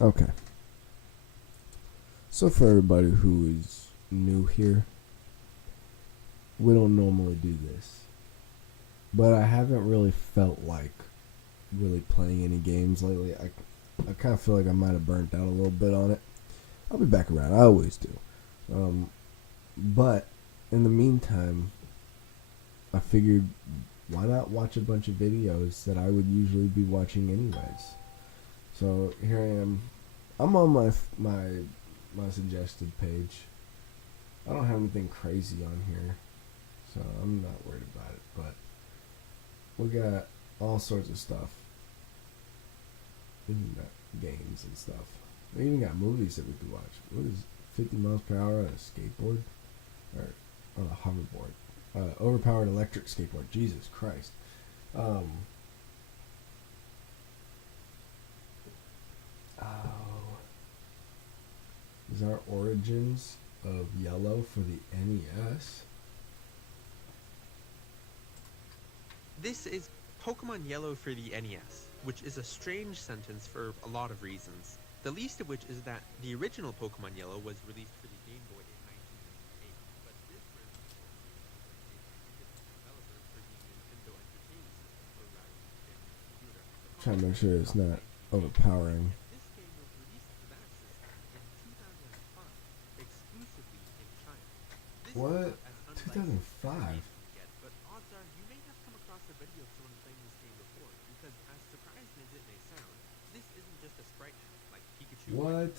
Okay. So for everybody who is new here, we don't normally do this. But I haven't really felt like really playing any games lately. I kind of feel like I might have burnt out a little bit on it. I'll be back around. I always do. But in the meantime, I figured why not watch a bunch of videos that I would usually be watching anyways. So here I am. I'm on my suggested page. I don't have anything crazy on here, so I'm not worried about it. But we got all sorts of stuff. We even got games and stuff. We even got movies that we could watch. What is 50 miles per hour on a skateboard? Or on a hoverboard? Overpowered electric skateboard. Jesus Christ. Oh. Is our origins of yellow for the NES? This is Pokemon Yellow for the NES, which is a strange sentence for a lot of reasons. The least of which is that the original Pokemon Yellow was released for the Game Boy in 1998, but this version was developer for the Nintendo Entertainment System, or rather, family computer. Trying to make sure it's not overpowering. This game was released for that system in 2005, exclusively in China. This What? is 2005? but odds are you may have come across a video of someone playing this game before, because as surprising as it may sound, this isn't just a sprite hack like Pikachu. What?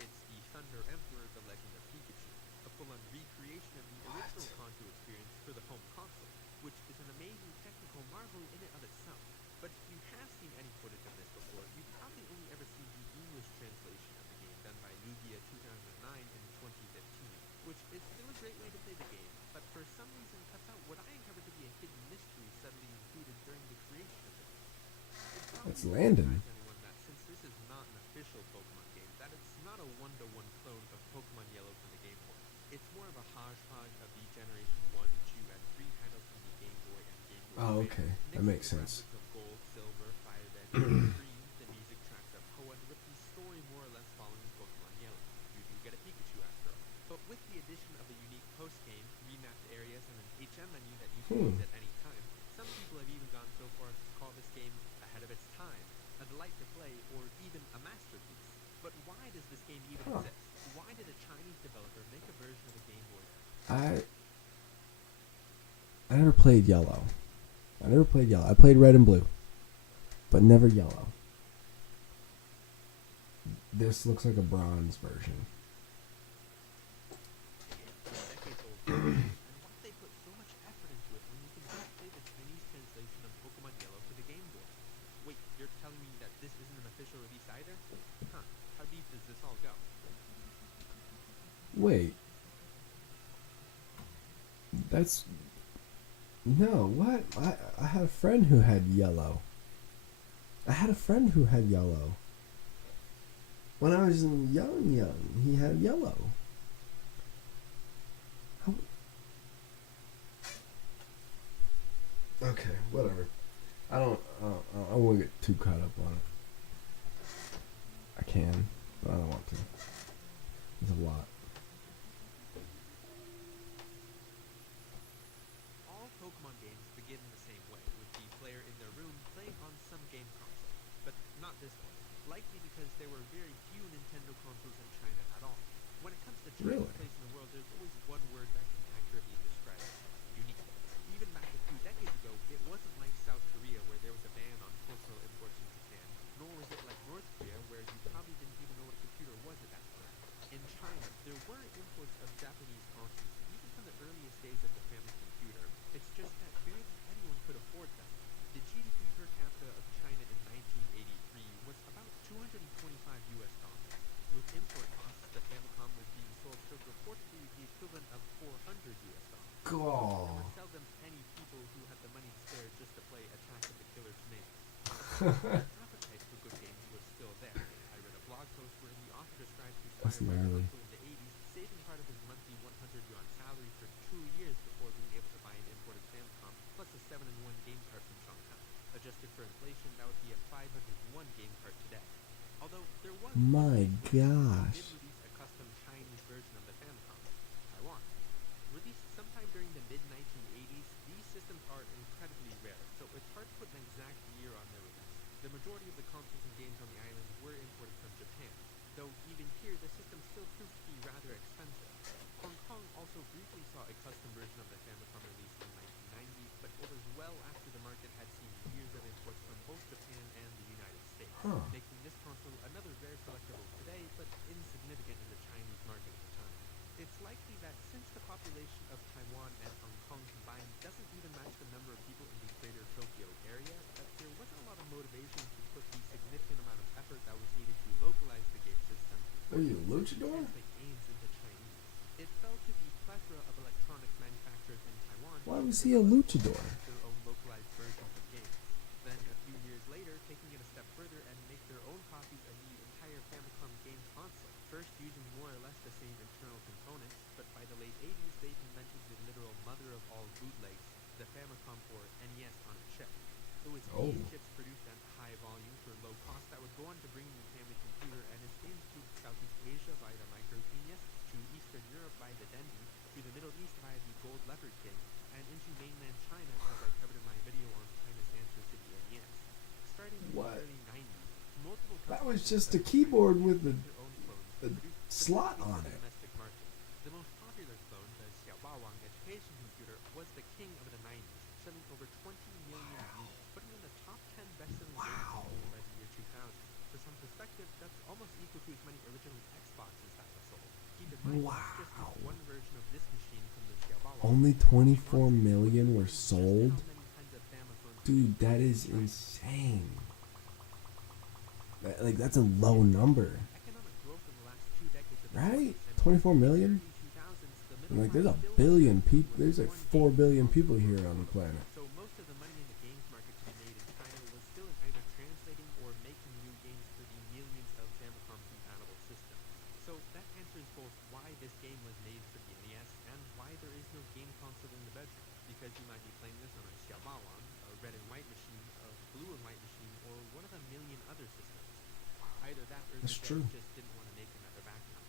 It's the Thunder Emperor, The Legend of Pikachu, a full-on recreation of the original Kanto experience for the home console, which is an amazing technical marvel in and of itself. But if you have seen any footage of this before, you've probably only ever seen the English translation of the game done by Lugia 2009 in 2015, which is still a great way to play the game, but for some reason cuts out what I uncovered to be a hidden mystery subtly included during the creation of the game. That's Landon. Anyone that since this is not an official Pokemon game, that it's not a one-to-one clone of Pokemon Yellow from the Game Boy. It's more of a hodgepodge of the Generation 1, 2, and 3 titles from the Game Boy and Game Boy. Oh, okay. That makes sense. Of Gold, Silver, Fire Red, and Green, the music tracks of Hoenn, with the story more or less following Pokemon Yellow. You do get a Pikachu after all. But with the addition of a unique post-game, remapped areas, and an HM menu that you can use at any time, some people have even gone so far as to call this game ahead of its time, a delight to play, or even a masterpiece. But why does this game even exist? Why did a Chinese developer make a version of the Game Boy? I never played yellow. I played red and blue, but never yellow. This looks like a bronze version. And why they put so much effort into it when you can just play the Chinese translation of Pokemon Yellow for the Game Boy? Wait, you're telling me that this isn't an official release either? Huh, how deep does this all go? Wait. That's... No, what? I had a friend who had yellow. When I was young, he had yellow. Okay, whatever. I won't get too caught up on it. I can, but I don't want to. It's a lot. All Pokemon games begin the same way, with the player in their room playing on some game console. But not this one, likely because there were very few Nintendo consoles in China at all. When it comes to China's place in the world, there's always one word that can accurately describe it: unique. Even back a few decades ago, it wasn't like South Korea where there was a ban on cultural imports from Japan, nor was it like North Korea where you probably didn't even know what a computer was at that time. In China, there were imports of Japanese consoles, even from the earliest days of the family computer. It's just that barely anyone could afford them. The GDP per capita of China in 1983 was about $225. With import costs, the Famicom was being sold for reportedly the equivalent of $400. God. There were seldom any people who had the money to spare just to play Attack of the Killer Tomatoes. The appetite for good games was still there. I read a blog post where the author described his That's father gnarly. in the 80s saving part of his monthly 100 yuan salary for 2 years before being able to buy an imported Famicom, plus a 7-in-1 game card from Shanghai. Adjusted for inflation, that would be a 501 game card today. Although there was one My place who did gosh. release a custom Chinese version of the Famicom, Taiwan. Released sometime during the mid-1980s, these systems are incredibly rare, so it's hard to put an exact year on their release. The majority of the consoles and games on the island were imported from Japan, though even here the system still proved to be rather expensive. Hong Kong also briefly saw a custom version of the Famicom released in 1990, but it was well after the market had seen years of imports from both Japan and the United States, Huh. making this console another rare collectible today, but insignificant in the Chinese market at the time. It's likely that since the population of Taiwan and Hong Kong combined doesn't even match the number of people in the greater Tokyo area, that there wasn't a lot of motivation to put the significant amount of effort that was needed to localize the game system Are or you a even simply luchador? translate games into Chinese. It fell to the plethora of electronics manufacturers in Taiwan Why to was he a develop or luchador? release their own localized versions of games. Then, a few years later, taking it a step further and make their own copies of the entire Famicom game console, first using more or less the same internal components, but by the late 80s they invented the literal mother of all bootlegs, the Famicom or NES on a chip. It was Oh. these chips produced at high volume for low cost that would go on to bring the family computer and its games to Southeast Asia via the Micro Genius, to Eastern Europe via the Dendy, to the Middle East via the Gold Leopard King, and into mainland China as I covered in my video on China's answer to the NES. Starting in What? the early 90s, multiple That companies was just a in China keyboard began to with make their own clones a produced slot specifically on for the it. domestic market. The most popular clone, the Xiaobawang education computer, was the king of the 90s, selling over 20 million units, putting in the top 10 best-selling game Wow. consoles by the year 2000. For some perspective, that's almost equal to as many original Xboxes that were sold. Keep in mind, that's just Wow. one version of this machine from the Xiaobawang. Only The 24 monster million were was just how sold? many tens of Famicom Dude, that is insane. That's a low number. economic growth in the last 2 decades of the Right? 20th century, 24 million? early 2000s, the And middle there's class a still billion had people. was There's like foreign 4 games billion consoles people were here on the affordable. planet. So most of the money in the games market to be made in China was still in either translating or making new games for the millions of Famicom compatible systems. So that answers both why this game was made for the NES and why there is no game console in the bedroom. Because you might be playing this on a Xiaobawang, a red and white machine, a blue and white machine, or one of a million other systems. Either that or the That's devs true. just didn't want to make another backup.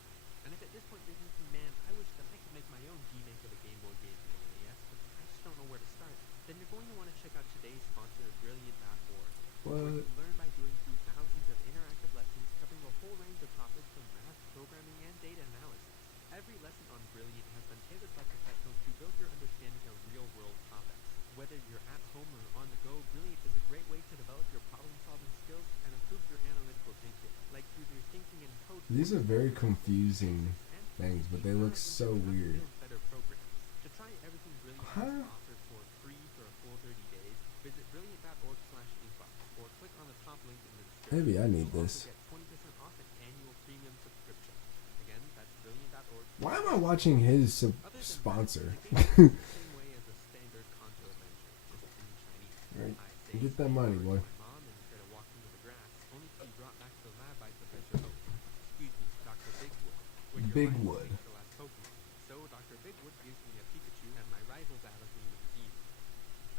And if at this point you're thinking, man, I wish that I could make my own remake of a Game Boy game for the NES, but I just don't know where to start, then you're going to want to check out today's sponsor, Brilliant.org, where you What? learn by doing through thousands of interactive lessons covering a whole range of topics from math, programming, and data analysis. Every lesson on Brilliant has been tailored by professionals to build your understanding of real-world topics. Whether you're at home or on the go, Brilliant is a great way to develop your problem-solving skills and improve your analytical thinking, like through their thinking and code. These are very confusing And things, but they look so weird. better programs. To try everything Brilliant has Huh? to offer for free for a full 30 days, visit brilliant.org/inbox or click on the top link in the description. Maybe I need You'll this. also get 20% off an annual premium subscription. Again, that's brilliant.org. Why am I watching his Other than sponsor? that, the game works the same way as a standard Kanto adventure, just in Chinese. Right. I say Get that say money, words boy. to my mom and try to walk into the grass, only to be brought back to the lab by Professor Oak. Excuse me, Dr. Bigwood. When your rival Bigwood. takes the last Pokemon. So Dr. Bigwood gives me a Pikachu, and my rival battles me with Eevee.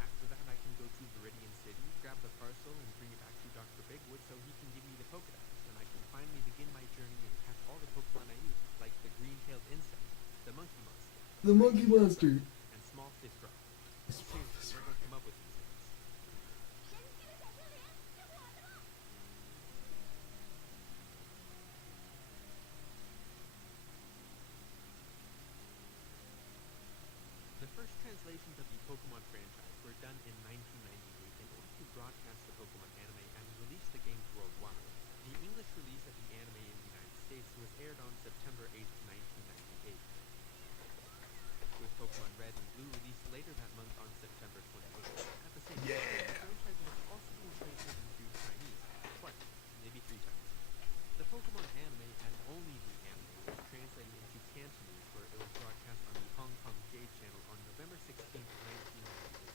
After that, I can go to Viridian City, grab the parcel, and bring it back to Dr. Bigwood so he can give me the Pokedex, and I can finally begin my journey and catch all the Pokemon I need, like the green-tailed insect, the monkey monster, The monkey monster. and small fish rock. Seriously, where did I come up with these names? The first translations of the Pokemon franchise were done in 1998 in order to broadcast the Pokemon anime and release the games worldwide. The English release of the anime in the United States was aired on September 8th, 1998, with Pokemon Red and Blue released later that month on September 28th. At the same time, the franchise was also being translated into Chinese twice, maybe 3 times. The Pokemon anime, and only the anime, was translated into Cantonese, where it was broadcast on the Hong Kong Jade Channel on November 16th, 1998.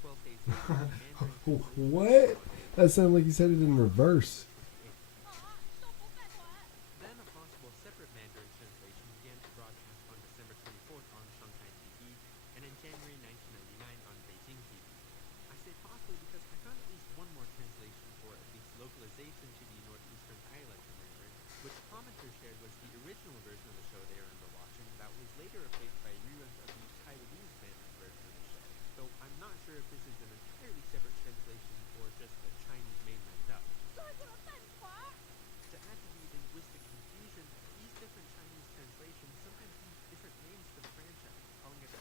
12 days later, the Mandarin translation What? was on That sounded like he said it in reverse. Then a possible separate Mandarin translation began to broadcast on December 24th on Shanghai TV, and in January 1999 on Beijing TV. I say possibly because I found at least one more translation, or at least local original version of the show they remember watching that was later replaced by reruns of the Taiwanese Mandarin version of the show. Though I'm not sure if this is an entirely separate translation or just a Chinese mainland dub. To add to the linguistic confusion, these different Chinese translations sometimes use different names for the franchise, calling it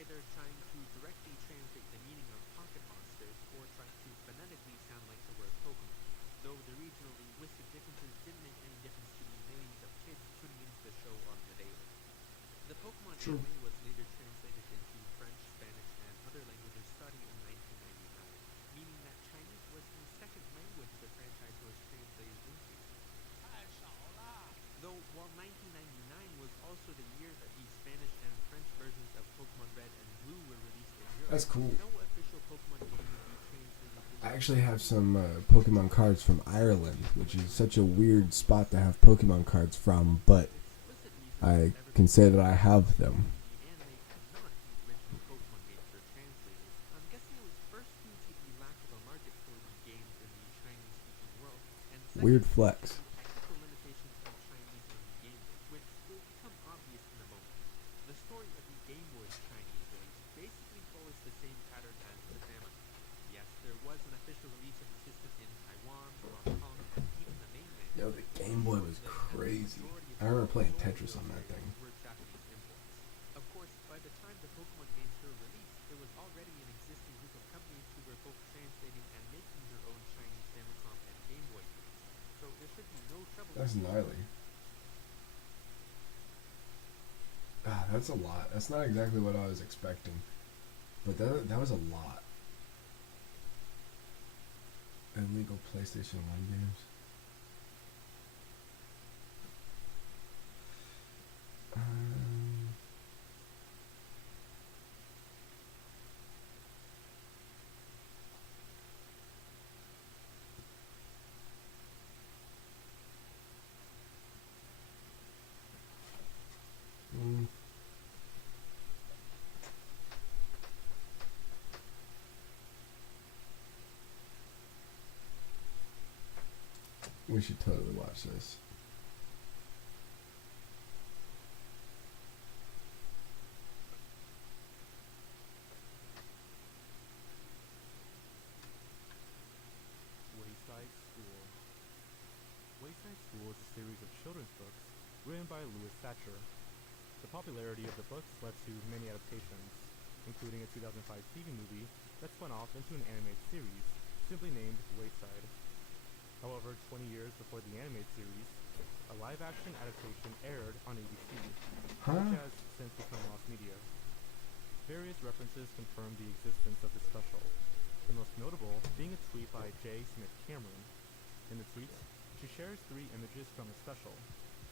either trying to directly translate the meaning of pocket monsters or trying to phonetically sound like the word Pokemon. Though the regional linguistic differences didn't make any difference to the millions of kids tuning into the show on the daily. The Pokemon True. anime was later translated into French, Spanish, and other languages starting in 1999, meaning that Chinese was the second language the franchise was translated into. Though while 1999 was also the year that the Spanish and French versions of Pokemon Red and Blue were released in Europe, That's cool. no official Pokemon game would be translated into I actually have some Pokemon cards from Ireland, which is such a weird spot to have Pokemon cards from, but explicit reasons I never can say that I have them. the anime had not the original Pokemon games for translators. I'm guessing it was first due to the lack of a market for the games in the Chinese-speaking world, and second, Weird flex. the technical limitations of Chinese in the Game Boy, which will become obvious in a moment. The story of the Game Boy's Chinese release basically follows the same pattern as the Famicom. Yes, there was an official release of the system in Taiwan, Hong Kong, and even the mainland. Yo, the Game Boy was crazy. I remember playing Tetris on that thing. Were Japanese imports. Of course, by the time the Pokemon games were released, there was already an existing group of companies who were both translating and making their own Chinese Famicom and Game Boy games. So there should be no trouble. That's gnarly. Ah, that's a lot. That's not exactly what I was expecting, but that was a lot. Illegal PlayStation 1 games. Mm. We should totally watch this. Wayside School. Wayside School is a series of children's books written by Louis Thatcher. The popularity of the books led to many adaptations, including a 2005 TV movie that spun off into an animated series, simply named Wayside. However, 20 years before the animated series, a live-action adaptation aired on ABC, which has since become lost media. Various references confirm the existence of the special, the most notable being a tweet by J. Smith Cameron. In the tweet, she shares 3 images from the special,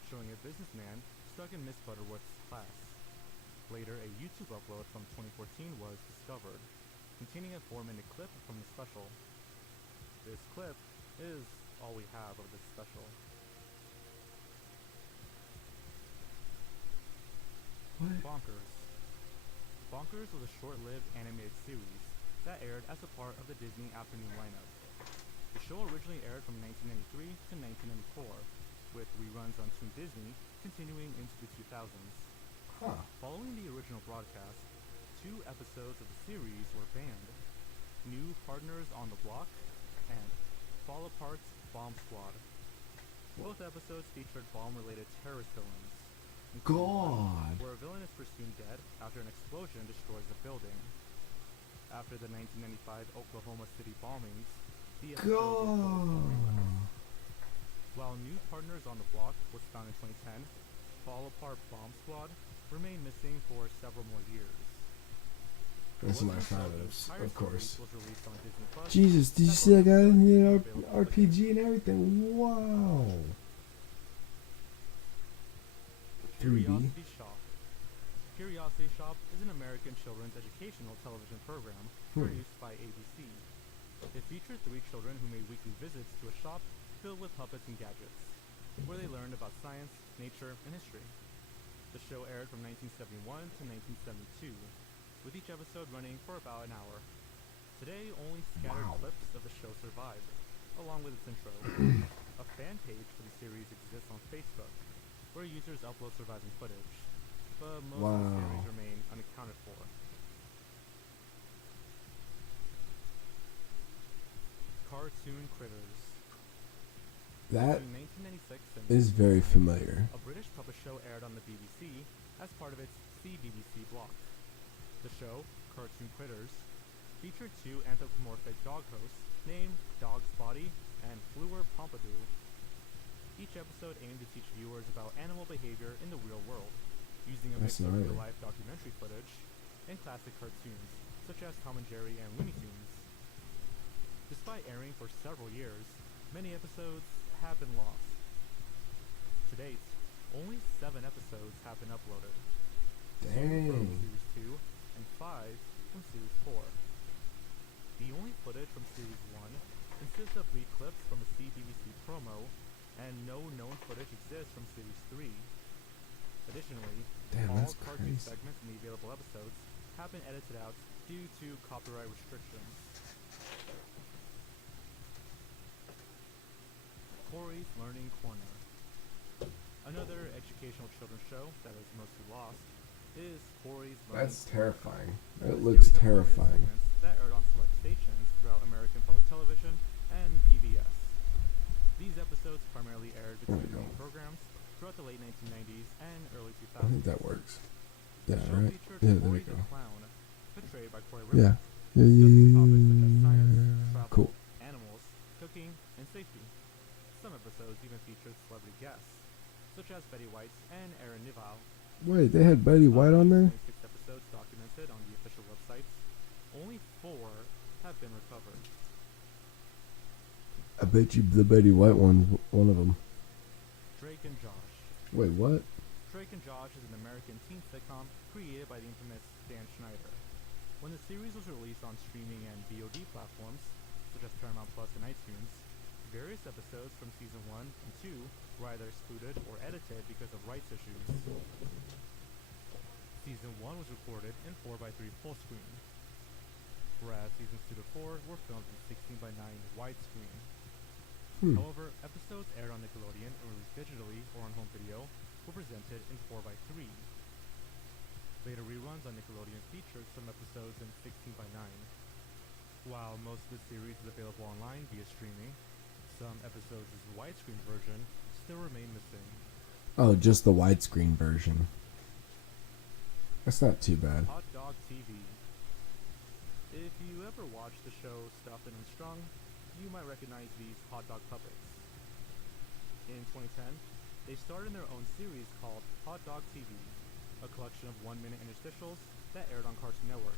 showing a businessman stuck in Miss Butterworth's class. Later, a YouTube upload from 2014 was discovered, containing a 4-minute clip from the special. This clip is all we have of this special. What? Bonkers. Bonkers was a short-lived animated series that aired as a part of the Disney afternoon lineup. The show originally aired from 1993 to 1994, with reruns on Toon Disney continuing into the 2000s. Huh. Following the original broadcast, 2 episodes of the series were banned: New Partners on the Block and Fall Apart's Bomb Squad. Both episodes featured bomb-related terrorist villains, including one God. where a villain is presumed dead after an explosion destroys a building. After the 1995 Oklahoma City bombings, the episode was closed for reruns. God. While New Partners on the Block was found in 2010, Fall Apart Bomb Squad remained missing for several more years. This is my Wasn't until the favorite, entire of course. series was released on Disney Plus Jesus, did you that see that guy? bonus He had episodes were available RPG and everything. Wow. 3D. Curiosity Shop. Curiosity Shop is an American children's educational television program produced by ABC. It featured 3 children who made weekly visits to a shop filled with puppets and gadgets, where they learned about science, nature, and history. The show aired from 1971 to 1972, with each episode running for about an hour. Today, only scattered Wow. clips of the show survive, along with its intro. A fan page for the series exists on Facebook, where users upload surviving footage, but most of the series Wow. remain unaccounted for. Cartoon Critters. That Between 1996 and is very 1999, familiar. a British puppet show aired on the BBC as part of its CBBC block. The show, Cartoon Critters, featured two anthropomorphic dog hosts named Dog's Body and Fleur Pompidou. Each episode aimed to teach viewers about animal behavior in the real world, using a mix That's of gnarly. real-life documentary footage and classic cartoons, such as Tom and Jerry and Looney Tunes. Despite airing for several years, many episodes have been lost. To date, only 7 episodes have been uploaded. 2 from Dang. Series 2 and 5 from Series 4. The only footage from Series 1 consists of brief clips from a CBBC promo, and no known footage exists from Series 3. Additionally, Damn, all that's cartoon crazy. segments in the available episodes have been edited out due to copyright restrictions. Corey's Learning Corner. Another educational children's show that is mostly lost is Corey's Learning That's Corner. terrifying. A It looks series of 1-minute terrifying. segments that aired on select stations throughout American public television and PBS. These episodes primarily aired There we between go. main programs throughout the late 1990s and early 2000s. I think that works. Yeah, The show right? featured Yeah, there Corey we the go. Clown, portrayed by Corey Yeah. River, discussing topics such as science, Yeah. travel, Cool. animals, cooking, and safety. Some episodes even featured celebrity guests, such as Betty White and Aaron Nival. Wait, they had Betty White Of on the there? 26 episodes documented on the official websites, only 4 have been recovered. I bet you the Betty White one's one of them. Drake and Josh. Wait, what? Drake and Josh is an American teen sitcom created by the infamous Dan Schneider. When the series was released on streaming and VOD platforms, such as Paramount Plus and iTunes, various episodes from season 1 and 2 were either excluded or edited because of rights issues. Season 1 was recorded in 4:3 full screen, whereas seasons 2 to 4 were filmed in 16:9 widescreen. However, episodes aired on Nickelodeon or released digitally or on home video were presented in 4:3. Later reruns on Nickelodeon featured some episodes in 16:9. While most of the series is available online via streaming, some episodes' widescreen version still remain missing. Oh, just the widescreen version. That's not too bad. Hot Dog TV. If you ever watched the show Stuffed and Unstrung, you might recognize these hot dog puppets. In 2010, they started their own series called Hot Dog TV, a collection of 1-minute interstitials that aired on Cartoon Network.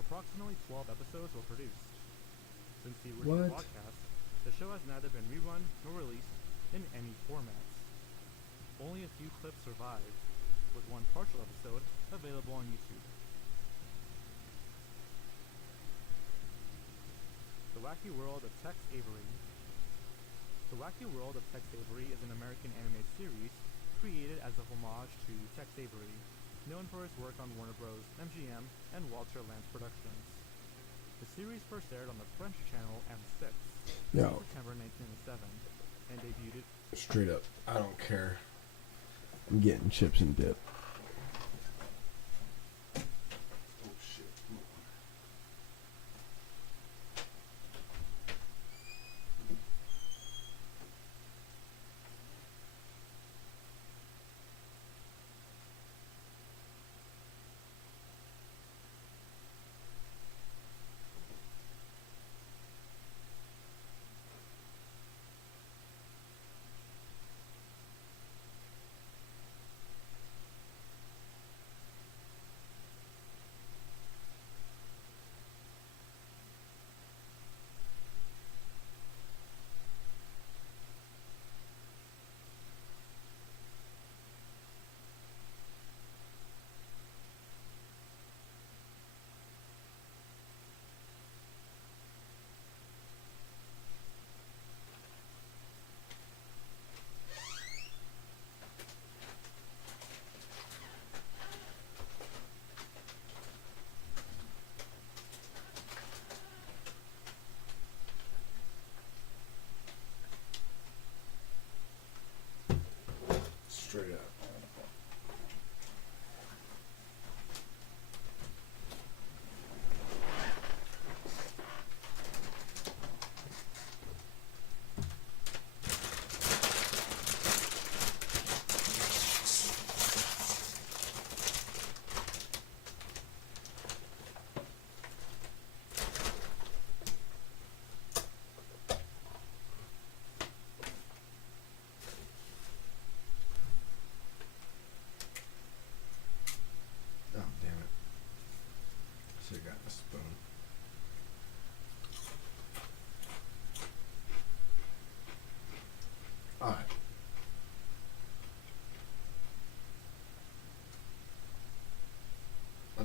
Approximately 12 episodes were produced. Since the original What? broadcast, the show has neither been rerun nor released in any format. Only a few clips survive, with one partial episode available on YouTube. The Wacky World of Tex Avery. The Wacky World of Tex Avery is an American animated series created as a homage to Tex Avery, known for his work on Warner Bros., MGM, and Walter Lantz Productions. The series first aired on the French channel M6 in Yo, September 1997 and debuted straight up, I don't care. I'm getting chips and dip. Oh shit.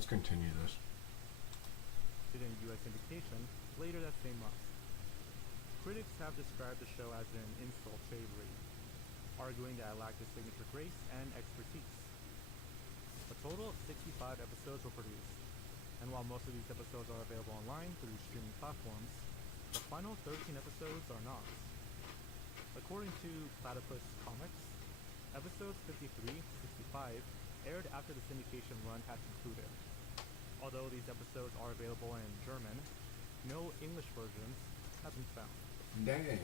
let's continue this. In U.S. syndication later that same month. Critics have described the show as an insult to Avery, arguing that it lacked his signature grace and expertise. A total of 65 episodes were produced, and while most of these episodes are available online through streaming platforms, the final 13 episodes are not. According to Platypus Comics, episodes 53 to 65 aired after the syndication run had concluded. Although these episodes are available in German, no English versions have been found. Dang.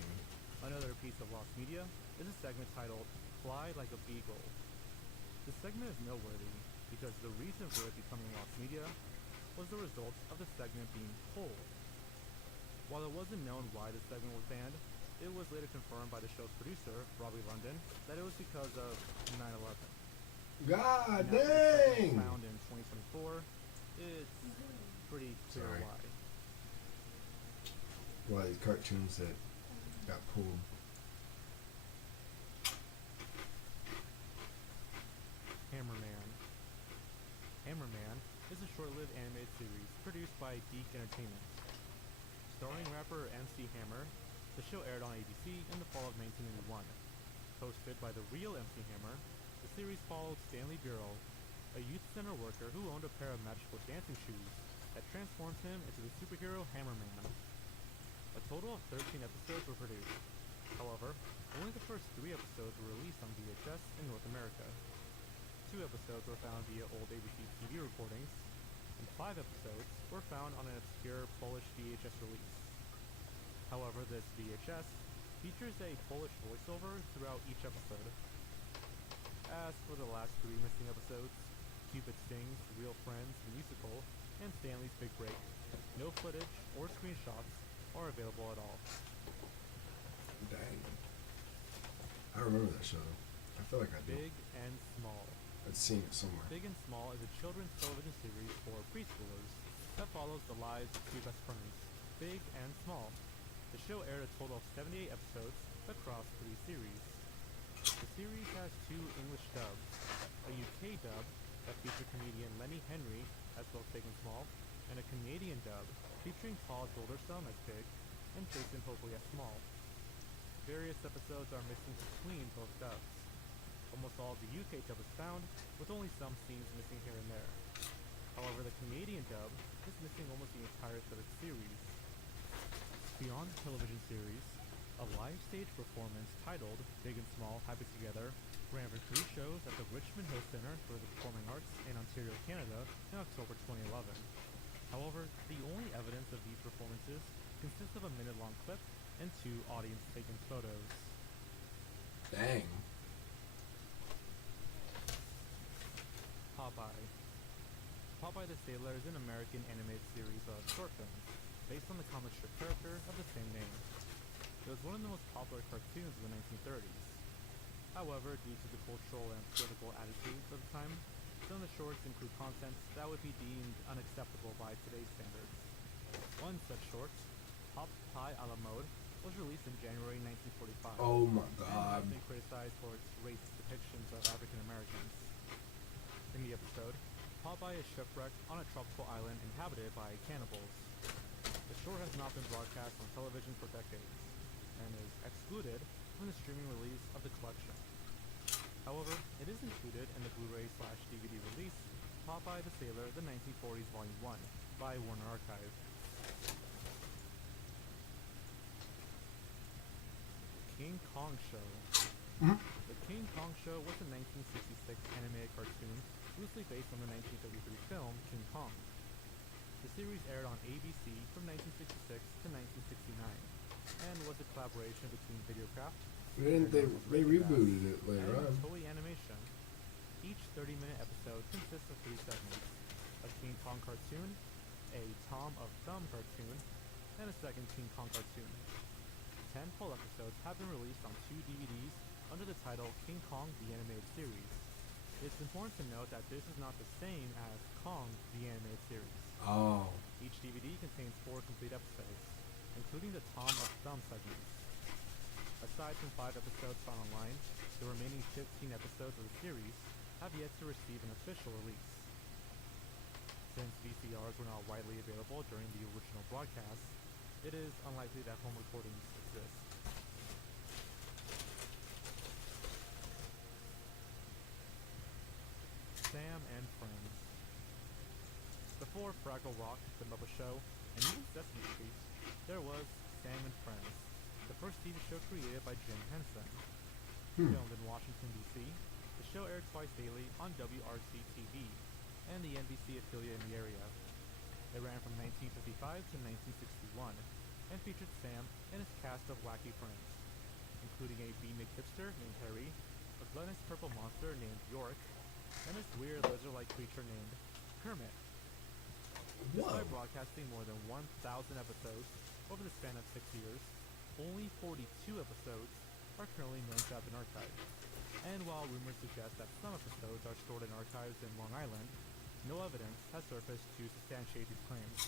Another piece of lost media is a segment titled Fly Like a Beagle. This segment is noteworthy because the reason for it becoming lost media was the result of the segment being pulled. While it wasn't known why the segment was banned, it was later confirmed by the show's producer, Robbie London, that it was because of 9/11. God Now that the segment was dang! found in 2024, it's pretty clear Sorry. why. Well, these cartoons that got pulled. Hammerman. Hammerman is a short-lived animated series produced by Geek Entertainment. Starring rapper MC Hammer, the show aired on ABC in the fall of 1991. Hosted by the real MC Hammer, the series followed Stanley Bureau, a youth center worker who owned a pair of magical dancing shoes that transformed him into the superhero Hammerman. A total of 13 episodes were produced. However, only the first 3 episodes were released on VHS in North America. 2 episodes were found via old ABC TV recordings, and 5 episodes were found on an obscure Polish VHS release. However, this VHS features a Polish voiceover throughout each episode. As for the last 3 missing episodes, Cupid Sings, Real Friends, the musical, and Stanley's Big Break, no footage or screenshots are available at all. Dang. I remember that show. I feel like I do. Big and Small. I'd seen it somewhere. Big and Small is a children's television series for preschoolers that follows the lives of 2 best friends, Big and Small. The show aired a total of 78 episodes across 3 series. The series has 2 English dubs, a UK dub that featured comedian Lenny Henry as both Big and Small, and a Canadian dub featuring Todd Goldersum as Big and Jason Hopley as Small. Various episodes are missing between both dubs. Almost all of the UK dub is found, with only some scenes missing here and there. However, the Canadian dub is missing almost the entire 3rd series. Beyond the television series, a live stage performance titled Big and Small Happy Together ran for 3 shows at the Richmond Hill Centre for the Performing Arts in Ontario, Canada in October 2011. However, the only evidence of these performances consists of a minute-long clip and 2 audience-taken photos. Dang. Popeye. Popeye the Sailor is an American animated series of short films based on the comic strip character of the same name. It was one of the most popular cartoons of the 1930s. However, due to the cultural and political attitudes of the time, some of the shorts include content that would be deemed unacceptable by today's standards. One such short, Pop Pie a la Mode, was released in January 1945. Oh my And god. has been criticized for its racist depictions of African Americans. In the episode, Popeye is shipwrecked on a tropical island inhabited by cannibals. The short has not been broadcast on television for decades, and is excluded from the streaming release of the collection. However, it is included in the Blu-ray/DVD release, Popeye the Sailor, the 1940s Volume 1, by Warner Archive. King Kong Show. The King Kong Show was a 1966 animated cartoon loosely based on the 1933 film King Kong. The series aired on ABC from 1966 to 1969 and was a collaboration between Videocraft, They rebooted it later and on. Toei Animation. Each 30-minute episode consists of 3 segments: a King Kong cartoon, a Tom of Thumb cartoon, and a second King Kong cartoon. 10 full episodes have been released on 2 DVDs under the title King Kong the Animated Series. It's important to note that this is not the same as Kong the Animated Series. Oh. Each DVD contains 4 complete episodes, including the Tom of Thumb segments. Aside from 5 episodes found online, the remaining 15 episodes of the series have yet to receive an official release. Since VCRs were not widely available during the original broadcast, it is unlikely that home recordings exist. Sam and Friends. Before Fraggle Rock, The Muppet Show, and even Sesame Street, there was Sam and Friends, the first TV show created by Jim Henson. Filmed in Washington, D.C., the show aired twice daily on WRC-TV and the NBC affiliate in the area. It ran from 1955 to 1961 and featured Sam and his cast of wacky friends, including a beatnik hipster named Harry, a gluttonous purple monster named York, and this weird lizard-like creature named Kermit. Despite broadcasting more than 1,000 episodes over the span of 6 years, only 42 episodes are currently known to have been archived. And while rumors suggest that some episodes are stored in archives in Long Island, no evidence has surfaced to substantiate these claims.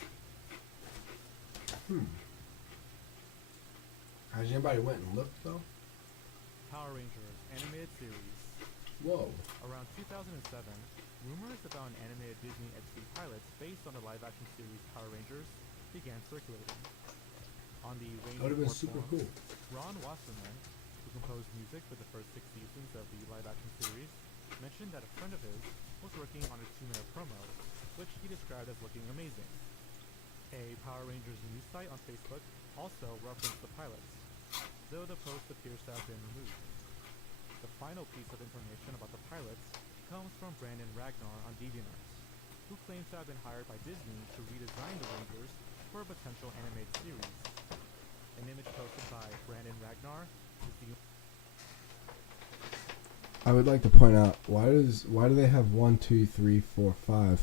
Has anybody went and looked though? Power Rangers animated series. Whoa. Around 2007, rumors about an animated Disney XD pilot based on the live-action series Power Rangers began circulating. On the That would have been super cool. Ron Wasserman, who composed music for the first 6 seasons of the live-action series, mentioned that a friend of his was working on a 2-minute promo, which he described as looking amazing. A Power Rangers news site on Facebook also referenced the pilots, though the post appears to have been removed. The final piece of information about the pilots comes from Brandon Ragnar on DeviantArt, who claims to have been hired by Disney to redesign the Rangers for a potential animated series. An image posted by Brandon Ragnar is the... I would like to point out, why do they have 1, 2, 3, 4, 5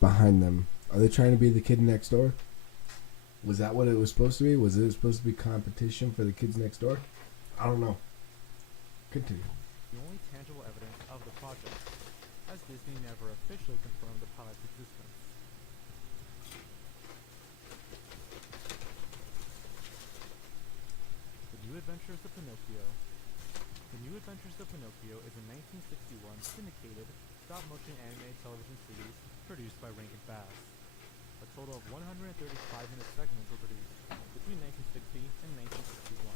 behind them? Are they trying to be the kid next door? Was that what it was supposed to be? Was it supposed to be competition for the kids next door? I don't know. Continue. the only tangible evidence of the project, as Disney never officially confirmed the pilot's existence. The New Adventures of Pinocchio. The New Adventures of Pinocchio is a 1961 syndicated stop-motion animated television series produced by Rankin Bass. A total of 135-minute segments were produced between 1960 and 1961.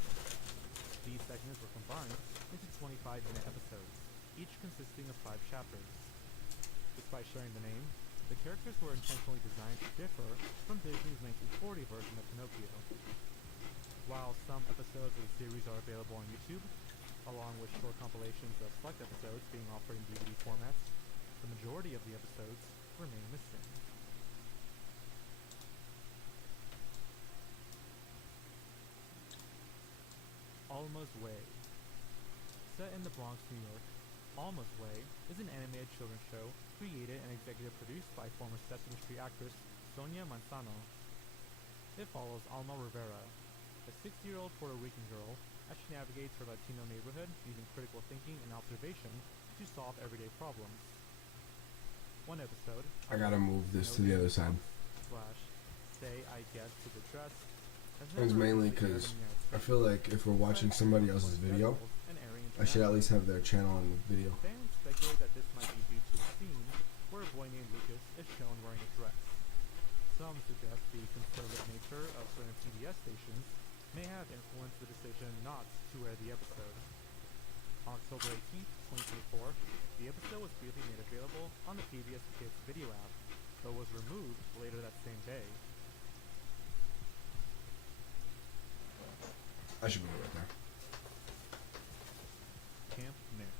These segments were combined into 25-minute episodes, each consisting of 5 chapters. Despite sharing the name, the characters were intentionally designed to differ from Disney's 1940 version of Pinocchio. While some episodes of the series are available on YouTube, along with short compilations of select episodes being offered in DVD formats, the majority of the episodes remain missing. Alma's Way. Set in the Bronx, New York, Alma's Way is an animated children's show created and executive produced by former Sesame Street actress Sonia Manzano. It follows Alma Rivera, a 60-year-old Puerto Rican girl, as she navigates her Latino neighborhood using critical thinking and observation to solve everyday problems. One episode, I gotta move this to the other side. / Say I Guess to the Dress. It's mainly because I feel like if we're watching somebody else's video, I should at least have their channel on the video. Fans speculate that this might be due to a scene where a boy named Lucas is shown wearing a dress. Some suggest the conservative nature of certain PBS stations may have influenced the decision not to air the episode. On October 18th, 2024, the episode was briefly made available on the PBS Kids video app, but was removed later that same day. I should move it right there. Camp Nick.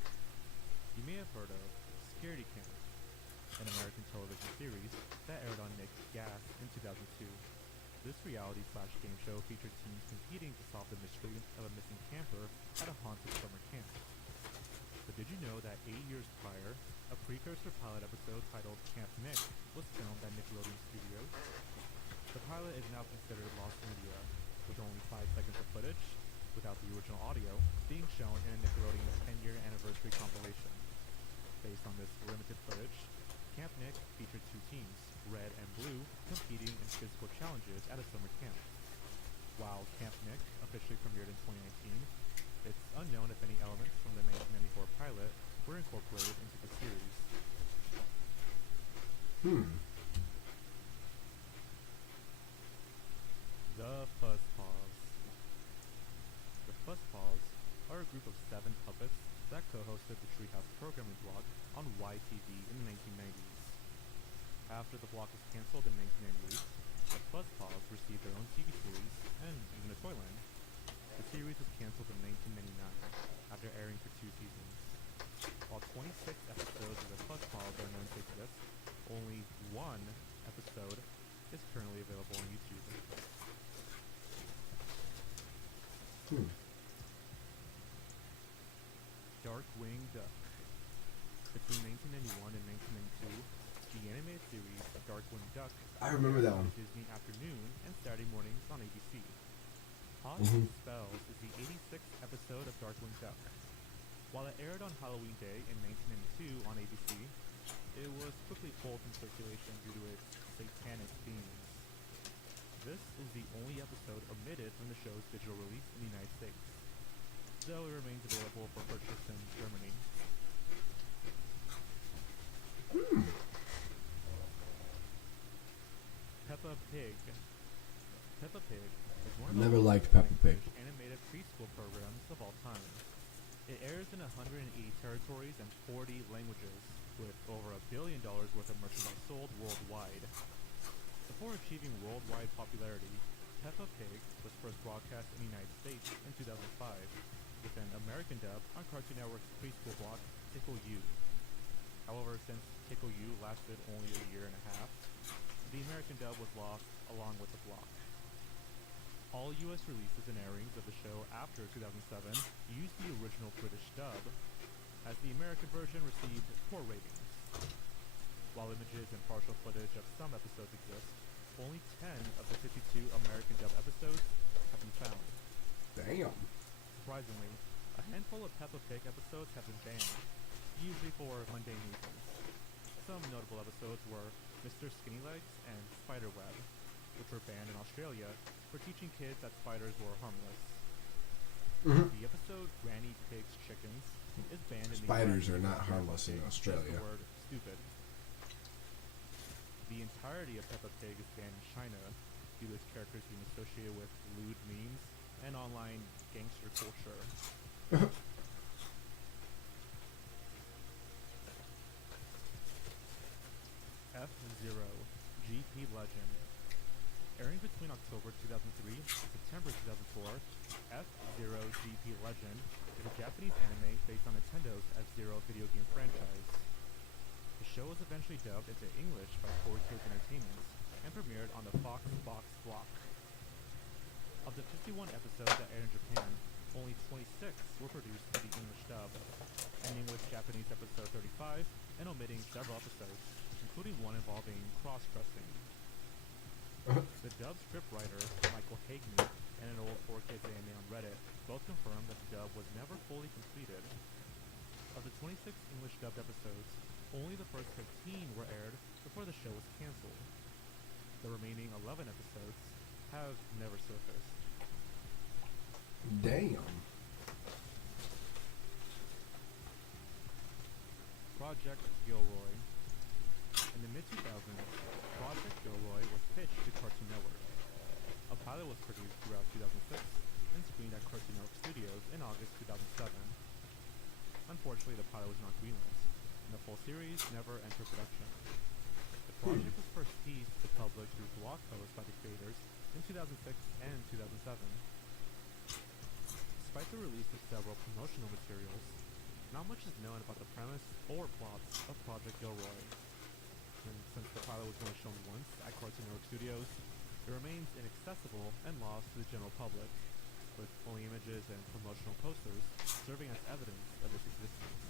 You may have heard of Scaredy Camp, an American television series that aired on Nick Gas in 2002. This reality/game show featured teams competing to solve the mystery of a missing camper at a haunted summer camp. But did you know that 8 years prior, a precursor pilot episode titled Camp Nick was filmed at Nickelodeon Studios? The pilot is now considered lost media, with only 5 seconds of footage, without the original audio, being shown in a Nickelodeon 10-year anniversary compilation. Based on this limited footage, Camp Nick featured 2 teams, Red and Blue, competing in physical challenges at a summer camp. While Camp Nick officially premiered in 2019, it's unknown if any elements from the 1994 pilot were incorporated into the series. After the block was cancelled in 1998, the Fuzzpaws received their own TV series and even a Toyland. The series was cancelled in 1999 after airing for 2 seasons. While 26 episodes of the Fuzzpaws are known to exist, only 1 episode is currently available on YouTube. Darkwing Duck. Between 1991 and 1992, the animated series Darkwing Duck I remember that one. Disney afternoon and Saturday mornings on ABC. Hot Spells is the 86th episode of Darkwing Duck. While it aired on Halloween Day in 1992 on ABC, it was quickly pulled from circulation due to its satanic themes. This is the only episode omitted from the show's digital release in the United States, though it remains available for purchase in Germany. Peppa Pig. Peppa Pig is one of the Never liked longest Peppa Pig. running animated preschool programs of all time. It airs in 180 territories and 40 languages, with over $1 billion worth of merchandise sold worldwide. Before achieving worldwide popularity, Peppa Pig was first broadcast in the United States in 2005, with an American dub on Cartoon Network's preschool block, Tickle You. However, since Tickle You lasted only a year and a half, the American dub was lost along with the block. All US releases and airings of the show after 2007 used the original British dub, as the American version received poor ratings. While images and partial footage of some episodes exist, only 10 of the 52 American dub episodes have been found. Damn. Surprisingly, a handful of Peppa Pig episodes have been banned, usually for mundane reasons. Some notable episodes were Mr. Skinnylegs and Spiderweb, which were banned in Australia for teaching kids that spiders were harmless. The episode Granny Pig's Chickens is banned in the Spiders US are not because harmless in it says Australia. The word stupid. The entirety of Peppa Pig is banned in China due to its characters being associated with lewd memes and online gangster culture. F-Zero, GP Legend. Airing between October 2003 and September 2004, F-Zero GP Legend is a Japanese anime based on Nintendo's F-Zero video game franchise. The show was eventually dubbed into English by 4Kids Entertainment and premiered on the Fox Box block. Of the 51 episodes that aired in Japan, only 26 were produced by the English dub, ending with Japanese episode 35 and omitting several episodes, including one involving cross-dressing. The dub scriptwriter, Michael Hagney, and an old 4Kids AMA on Reddit both confirmed that the dub was never fully completed. Of the 26 English dubbed episodes, only the first 15 were aired before the show was cancelled. The remaining 11 episodes have never surfaced. Damn. Project Gilroy. In the mid-2000s, Project Gilroy was pitched to Cartoon Network. A pilot was produced throughout 2006 and screened at Cartoon Network Studios in August 2007. Unfortunately, the pilot was not greenlit, and the full series never entered production. The project was first teased to the public through blog posts by the creators in 2006 and 2007. Despite the release of several promotional materials, not much is known about the premise or plots of Project Gilroy. And since the pilot was only shown once at Cartoon Network Studios, it remains inaccessible and lost to the general public, with only images and promotional posters serving as evidence of its existence.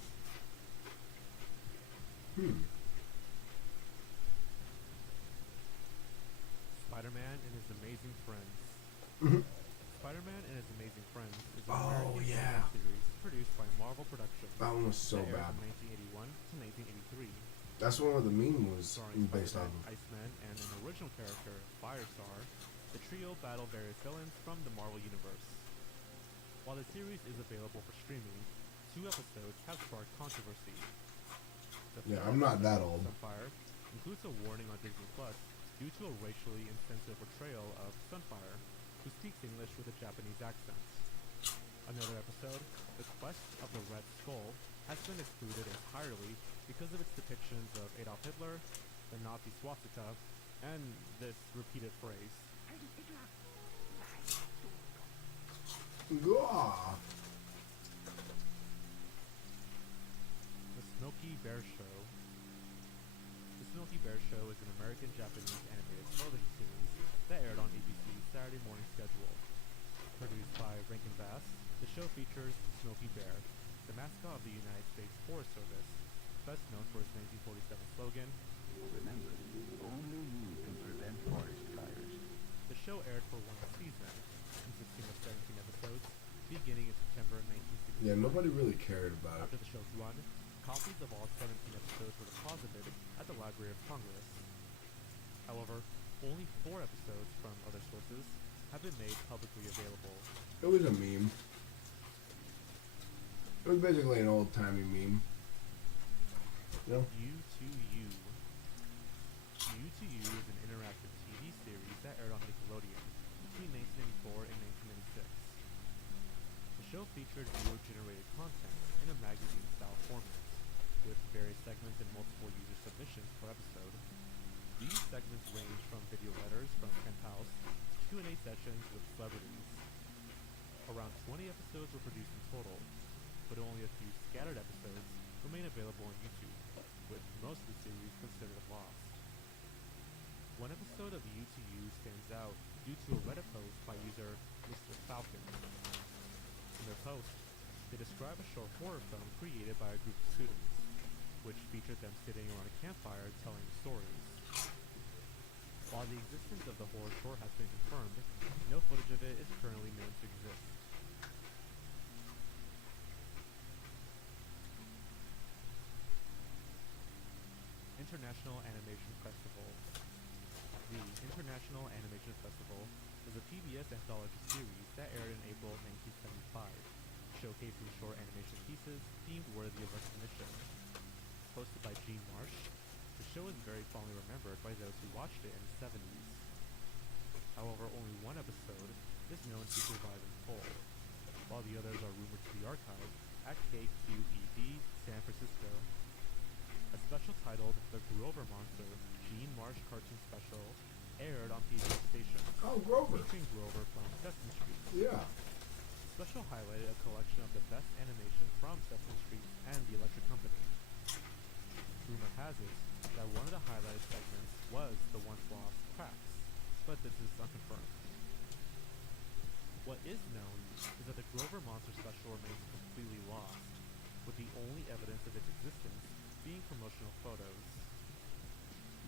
Spider-Man and His Amazing Friends. Spider-Man and His Amazing Friends is an American animated series produced by Marvel Productions. That one was so that aired bad. From 1981 to 1983. That's one where the meme was Starring based on. Spider-Man, Iceman, and an original character, Firestar, the trio battle various villains from the Marvel Universe. While the series is available for streaming, 2 episodes have sparked controversy. Yeah, I'm not that old. Sunfire includes a warning on Disney Plus due to a racially insensitive portrayal of Sunfire, who speaks English with a Japanese accent. Another episode, The Quest of the Red Skull, has been excluded entirely because of its depictions of Adolf Hitler the Nazi swastika, and this repeated phrase. Gah! The Smokey Bear Show. The Smokey Bear Show is an American-Japanese animated television series that aired on ABC's Saturday morning schedule. Produced by Rankin Bass, the show features Smokey Bear, the mascot of the United States Forest Service, best known for his 1947 slogan, Remember, only you can prevent forest fires. The show aired for one season, consisting of 17 episodes, beginning in September 1969. Yeah, nobody really cared about After it. the show's run, copies of all 17 episodes were deposited at the Library of Congress. However, only 4 episodes from other sources have been made publicly available. It was a meme. It was basically an old-timey meme. You know? U2U. U2U is an interactive TV series that aired on Nickelodeon between 1994 and 1996. The show featured viewer-generated content in a magazine-style format, with various segments and multiple user submissions per episode. These segments range from video letters from pen pals to Q&A sessions with celebrities. Around 20 episodes were produced in total, but only a few scattered episodes remain available on YouTube, with most of the series considered lost. One episode of U2U stands out due to a Reddit post by user Mr. Falcon. In their post, they describe a short horror film created by a group of students, which featured them sitting around a campfire telling stories. While the existence of the horror short has been confirmed, no footage of it is currently known to exist. International Animation Festival. The International Animation Festival is a PBS anthology series that aired in April 1975, showcasing short animation pieces deemed worthy of recognition. Hosted by Gene Marsh, the show is very fondly remembered by those who watched it in the 70s. However, only one episode is known to survive in full, while the others are rumored to be archived at KQED San Francisco. A special titled The Grover Monster Gene Marsh Cartoon Special aired on PBS stations, Oh, Grover. featuring Grover from Sesame Street. Yeah. Special highlighted a collection of the best animation from Sesame Street and the Electric Company. Rumor has it that one of the highlighted segments was the once lost Cracks, but this is unconfirmed. What is known is that the Grover Monster Special remains completely lost, with the only evidence of its existence being promotional photos.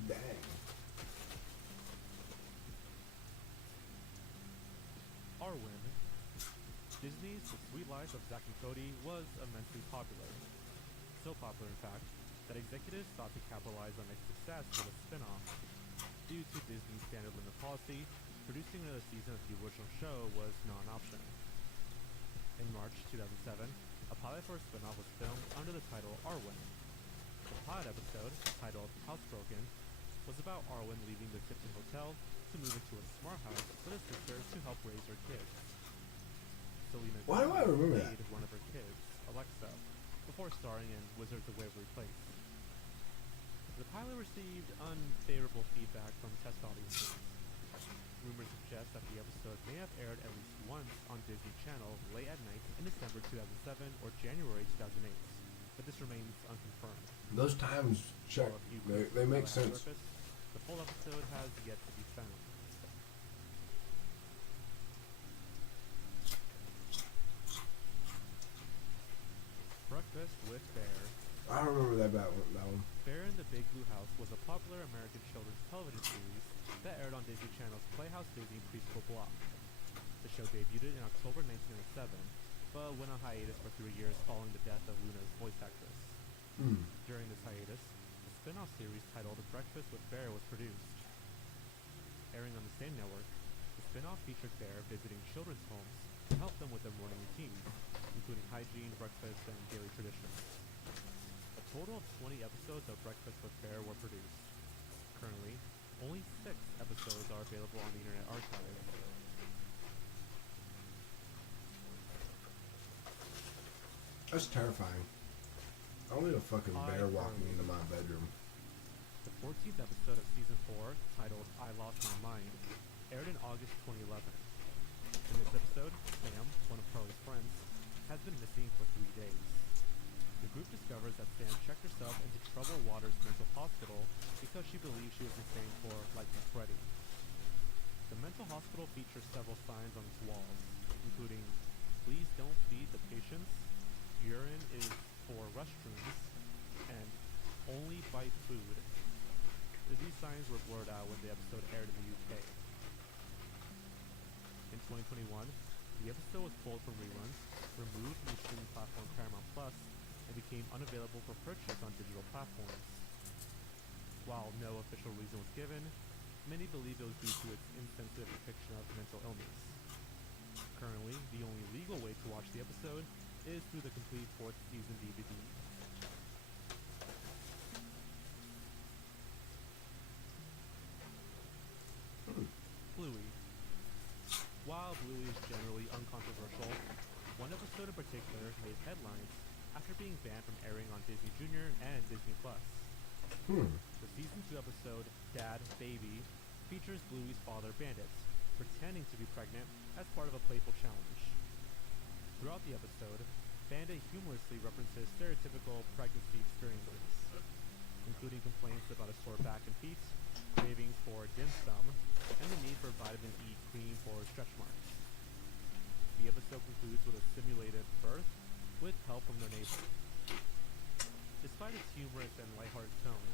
Dang. Arwen. Disney's The Sweet Life of Zack and Cody was immensely popular. So popular, in fact, that executives sought to capitalize on its success with a spin-off. Due to Disney's standard limit policy, producing another season of the original show was not an option. In March 2007, a pilot for a spin-off was filmed under the title Arwen. The pilot episode, titled Housebroken, was about Arwen leaving the Tipton Hotel to move into a smart house with his sister to help raise her kids. Selena Why do I remember that? played one of her kids, Alexa, before starring in Wizards of Waverly Place. The pilot received unfavorable feedback from test audiences. Rumors suggest that the episode may have aired at least once on Disney Channel late at night in December 2007 or January 2008, but this remains unconfirmed. Those times check. So if you They make click on that sense. surface, the full episode has yet to be found. Breakfast with Bear. I don't remember that one. Bear in the Big Blue House was a popular American children's television series that aired on Disney Channel's Playhouse Disney preschool block. The show debuted in October 1997, but went on hiatus for 3 years following the death of Luna's voice actress. Hmm. During this hiatus, a spin-off series titled Breakfast with Bear was produced. Airing on the same network, the spin-off featured Bear visiting children's homes to help them with their morning routines, including hygiene, breakfast, and daily traditions. A total of 20 episodes of Breakfast with Bear were produced. Currently, only 6 episodes are available on the Internet Archive. That's terrifying. I don't need a fucking bear walking into my bedroom. The 14th episode of Season 4, titled I Lost My Mind, aired in August 2011. In this episode, Sam, one of Carly's friends, has been missing for 3 days. The group discovers that Sam checked herself into Troubled Waters Mental Hospital because she believed she was insane for liking Freddy. The mental hospital features several signs on its walls, including, "Please don't feed the patients," "Urine is for restrooms," and "Only bite food." These signs were blurred out when the episode aired in the UK. In 2021, the episode was pulled from reruns, removed from the streaming platform Paramount Plus, and became unavailable for purchase on digital platforms. While no official reason was given, many believe it was due to its insensitive depiction of mental illness. Currently, the only legal way to watch the episode is through the complete 4th season DVD. Bluey. While Bluey is generally uncontroversial, one episode in particular made headlines after being banned from airing on Disney Junior and Disney Plus. The season 2 episode, Dad, Baby, features Bluey's father, Bandit, pretending to be pregnant as part of a playful challenge. Throughout the episode, Bandit humorously references stereotypical pregnancy experiences, including complaints about a sore back and feet, cravings for dim sum, and the need for vitamin E cream for stretch marks. The episode concludes with a simulated birth with help from their neighbor. Despite its humorous and lighthearted tone,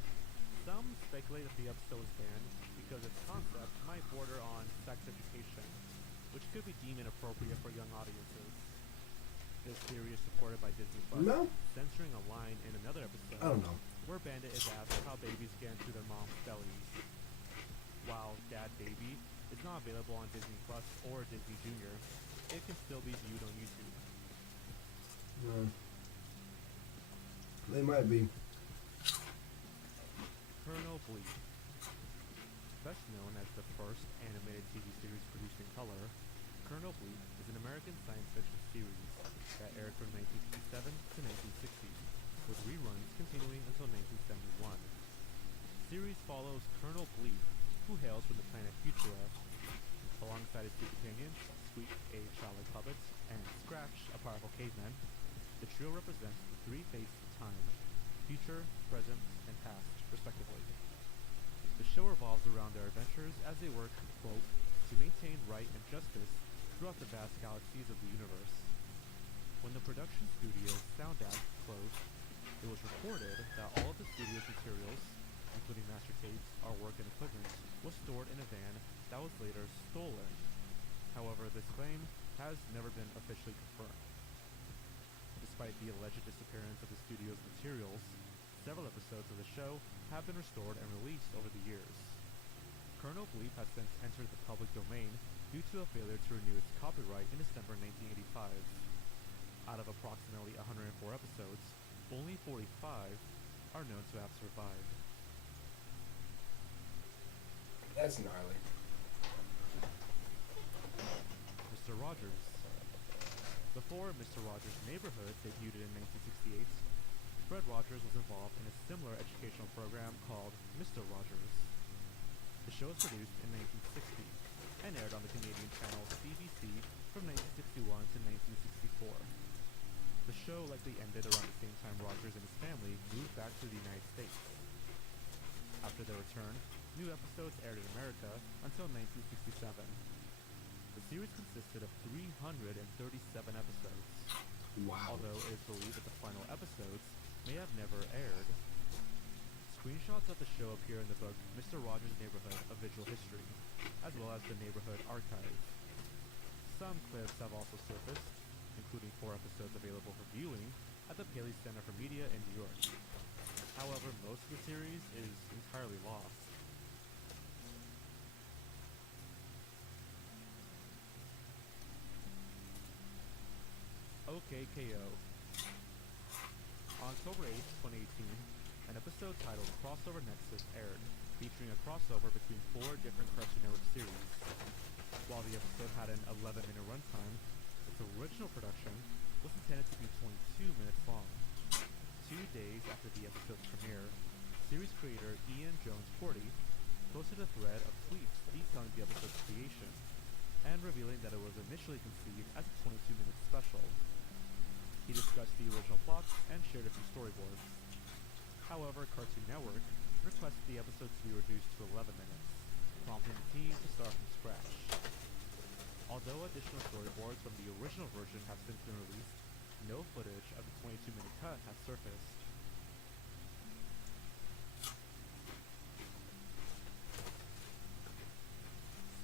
some speculate that the episode was banned because its concept might border on sex education, which could be deemed inappropriate for young audiences. This theory is supported by Disney Plus, No. censoring a line in another episode I don't know. where Bandit is asked how babies get into their mom's bellies. While Dad Baby is not available on Disney Plus or Disney Junior, it can still be viewed on YouTube. They might be. Colonel Bleak. Best known as the first animated TV series produced in color, Colonel Bleak is an American science fiction series that aired from 1957 to 1960, with reruns continuing until 1971. The series follows Colonel Bleak, who hails from the planet Futura. Alongside his two companions, Squeak, a childlike puppet, and Scratch, a powerful caveman, the trio represents the three phases of time: future, present, and past, respectively. The show revolves around their adventures as they work, quote, to maintain right and justice throughout the vast galaxies of the universe. When the production studio Soundact closed, it was reported that all of the studio's materials, including master tapes, artwork, and equipment, was stored in a van that was later stolen. However, this claim has never been officially confirmed. Despite the alleged disappearance of the studio's materials, several episodes of the show have been restored and released over the years. Colonel Bleep has since entered the public domain due to a failure to renew its copyright in December 1985. Out of approximately 104 episodes, only 45 are known to have survived. That's gnarly. Mr. Rogers. Before Mr. Rogers' Neighborhood debuted in 1968, Fred Rogers was involved in a similar educational program called Mr. Rogers. The show was produced in 1960 and aired on the Canadian channel CBC from 1961 to 1964. The show likely ended around the same time Rogers and his family moved back to the United States. After their return, new episodes aired in America until 1967. The series consisted of 337 episodes, Wow. although it is believed that the final episodes may have never aired. Screenshots of the show appear in the book Mr. Rogers' Neighborhood: A Visual History, as well as the Neighborhood Archive. Some clips have also surfaced, including 4 episodes available for viewing at the Paley Center for Media in New York. However, most of the series is entirely lost. OKKO. On October 8, 2018, an episode titled Crossover Nexus aired, featuring a crossover between 4 different Cartoon Network series. While the episode had an 11-minute runtime, its original production was intended to be 22 minutes long. 2 days after the episode's premiere, series creator Ian Jones-Forty posted a thread of tweets detailing the episode's creation and revealing that it was initially conceived as a 22-minute special. He discussed the original plot and shared a few storyboards. However, Cartoon Network requested the episode to be reduced to 11 minutes, prompting the team to start from scratch. Although additional storyboards from the original version have since been released, no footage of the 22-minute cut has surfaced.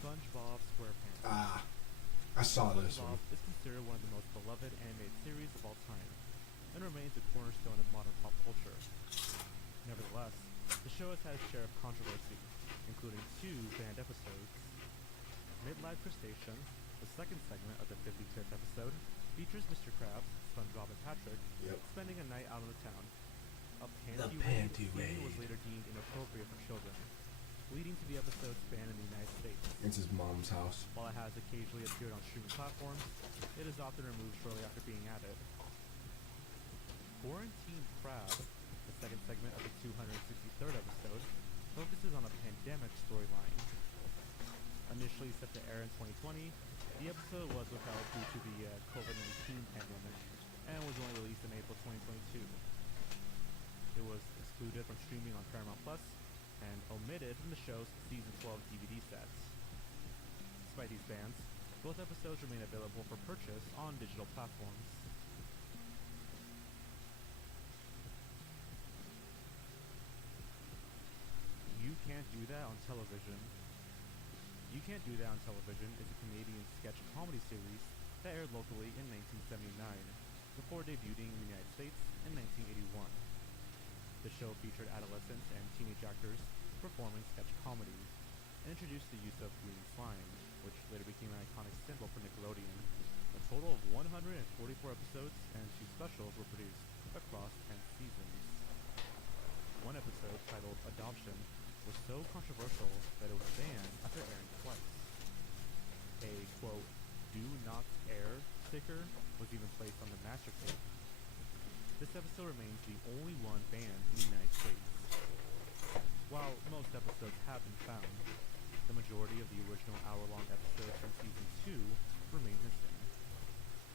SpongeBob SquarePants. I saw this one. SpongeBob is considered one of the most beloved animated series of all time, and remains a cornerstone of modern pop culture. Nevertheless, the show has had its share of controversy, including 2 banned episodes. Midlife Crustacean, the second segment of the 55th episode, features Mr. Krabs, SpongeBob, and Patrick spending a night out on the town. A panty raid was later deemed inappropriate for children, leading to the episode's ban in the United States. It's his mom's house. While it has occasionally appeared on streaming platforms, it is often removed shortly after being added. Quarantine Crab, the second segment of the 263rd episode, focuses on a pandemic storyline. Initially set to air in 2020, the episode was withheld due to the COVID-19 pandemic and was only released in April 2022. It was excluded from streaming on Paramount Plus and omitted from the show's Season 12 DVD sets. Despite these bans, both episodes remain available for purchase on digital platforms. You Can't Do That on Television. You Can't Do That on Television is a Canadian sketch comedy series that aired locally in 1979, before debuting in the United States in 1981. The show featured adolescents and teenage actors performing sketch comedy, and introduced the use of green slime, which later became an iconic symbol for Nickelodeon. A total of 144 episodes and 2 specials were produced across 10 seasons. One episode, titled Adoption, was so controversial that it was banned after airing twice. A, quote, "do not air" sticker was even placed on the master tape. This episode remains the only one banned in the United States. While most episodes have been found, the majority of the original hour-long episodes from Season 2 remain missing.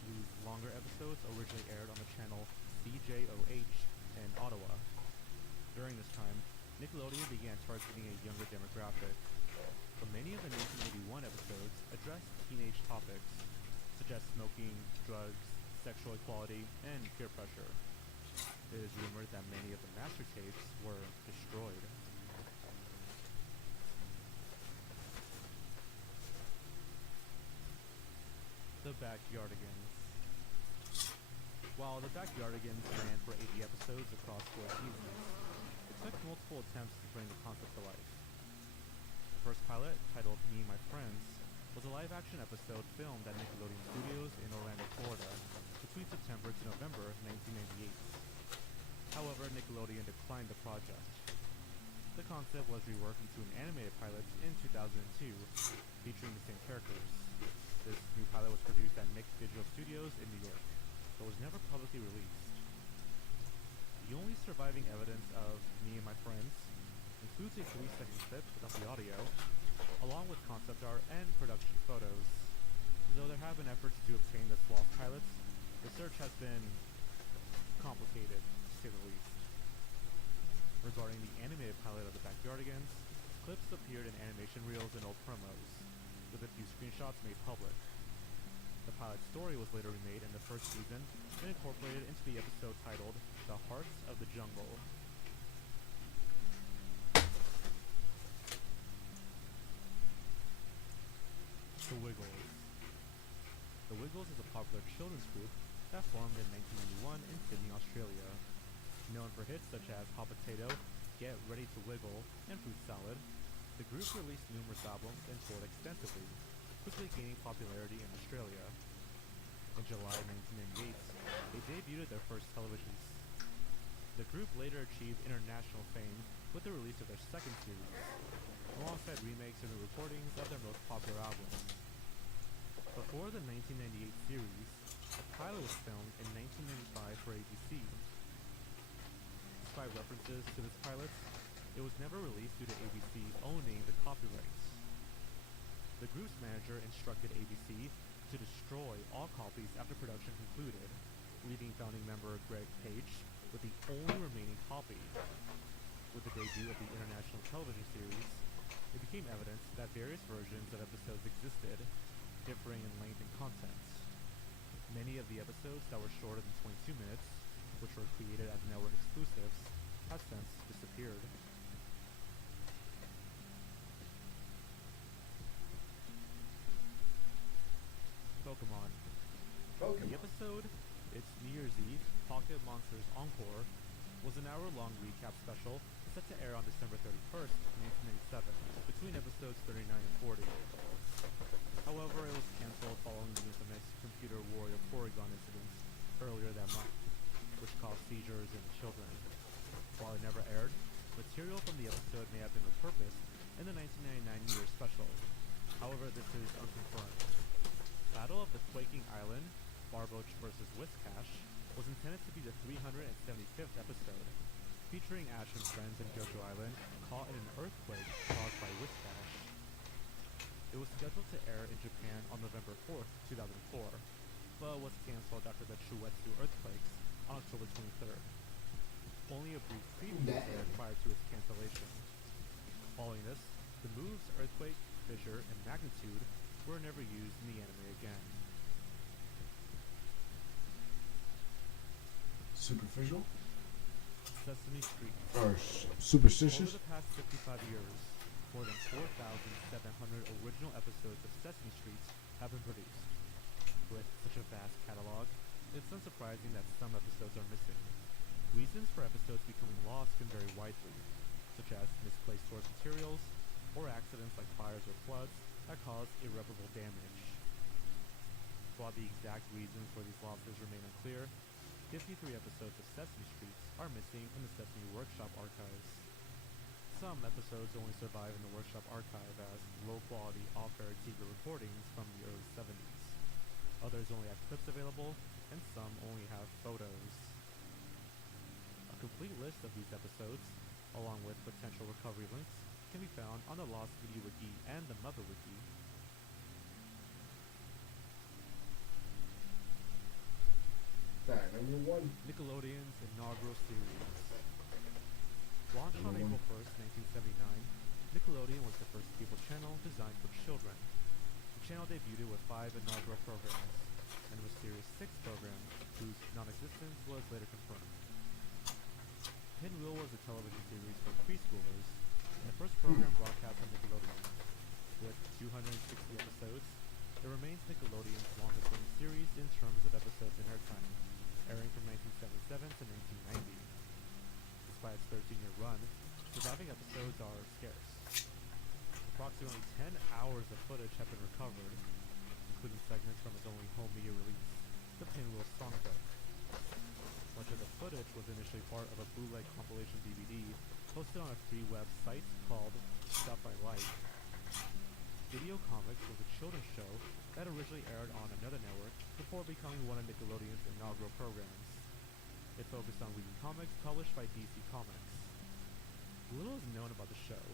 These longer episodes originally aired on the channel CJOH in Ottawa. During this time, Nickelodeon began targeting a younger demographic, but many of the 1981 episodes addressed teenage topics, such as smoking, drugs, sexual equality, and peer pressure. It is rumored that many of the master tapes were destroyed. The Backyardigans. While The Backyardigans ran for 80 episodes across 4 seasons, it took multiple attempts to bring the concept to life. The first pilot, titled Me and My Friends, was a live-action episode filmed at Nickelodeon Studios in Orlando, Florida, between September to November 1998. However, Nickelodeon declined the project. The concept was reworked into an animated pilot in 2002, featuring the same characters. This new pilot was produced at Nick Digital Studios in New York, but was never publicly released. The only surviving evidence of Me and My Friends includes a 3-second clip without the audio, along with concept art and production photos. Though there have been efforts to obtain this lost pilot, the search has been complicated, to say the least. Regarding the animated pilot of The Backyardigans, clips appeared in animation reels and old promos, with a few screenshots made public. The pilot story was later remade in the first season and incorporated into the episode titled The Hearts of the Jungle. The Wiggles. The Wiggles is a popular children's group that formed in 1991 in Sydney, Australia. Known for hits such as Hot Potato, Get Ready to Wiggle, and Fruit Salad, the group released numerous albums and toured extensively, quickly gaining popularity in Australia. In July 1998, they debuted their first television. The group later achieved international fame with the release of their second series, alongside remakes and re-recordings of their most popular albums. Before the 1998 series, a pilot was filmed in 1995 for ABC. Despite references to this pilot, It was never released due to ABC owning the copyrights. The group's manager instructed ABC to destroy all copies after production concluded, leaving founding member Greg Page with the only remaining copy. With the debut of the international television series, it became evident that various versions of episodes existed, differing in length and content. Many of the episodes that were shorter than 22 minutes, which were created as network exclusives, have since disappeared. Pokemon. The episode, It's New Year's Eve, Pocket Monsters Encore, was an hour-long recap special set to air on December 31st, 1997, between episodes 39 and 40. However, it was cancelled following the infamous Computer Warrior Porygon incident earlier that month, which caused seizures in children. While it never aired, material from the episode may have been repurposed in the 1999 New Year's special. However, this is unconfirmed. Battle of the Quaking Island, Barboach vs. Whiscash, was intended to be the 375th episode, featuring Ash and friends in Johto Island caught in an earthquake caused by Whiscash. It was scheduled to air in Japan on November 4th, 2004, but was cancelled after the Chuetsu earthquakes on October 23rd. Only a brief preview was aired prior to its cancellation. Following this, the moves Earthquake, Fissure, and Magnitude were never used in the anime again. Superficial? Sesame Street. Or Over superstitious? the past 55 years, more than 4,700 original episodes of Sesame Street have been produced. With such a vast catalog, it's unsurprising that some episodes are missing. Reasons for episodes becoming lost can vary widely, such as misplaced source materials, or accidents like fires or floods that cause irreparable damage. While the exact reasons for these losses remain unclear, 53 episodes of Sesame Street are missing from the Sesame Workshop archives. Some episodes only survive in the Workshop archive as low-quality off-air TV recordings from the early 70s. Others only have clips available, and some only have photos. A complete list of these episodes, along with potential recovery links, can be found on the Lost Video Wiki and the Mother Wiki. Fact number one. Nickelodeon's inaugural series. Launched on Number April 1st, 1979, Nickelodeon was the first cable channel designed for children. The channel debuted with 5 inaugural programs, and a mysterious 6th program, whose non-existence was later confirmed. Pinwheel was a television series for preschoolers, and the first program broadcast on Nickelodeon. With 260 episodes, it remains Nickelodeon's longest-running series in terms of episodes and airtime, airing from 1977 to 1990. Despite its 13-year run, surviving episodes are scarce. Approximately 10 hours of footage have been recovered, including segments from its only home media release, the Pinwheel Songbook. Much of the footage was initially part of a bootleg compilation DVD posted on a free website called Stuff I Like. Video Comics was a children's show that originally aired on another network before becoming one of Nickelodeon's inaugural programs. It focused on reading comics published by DC Comics. Little is known about the show,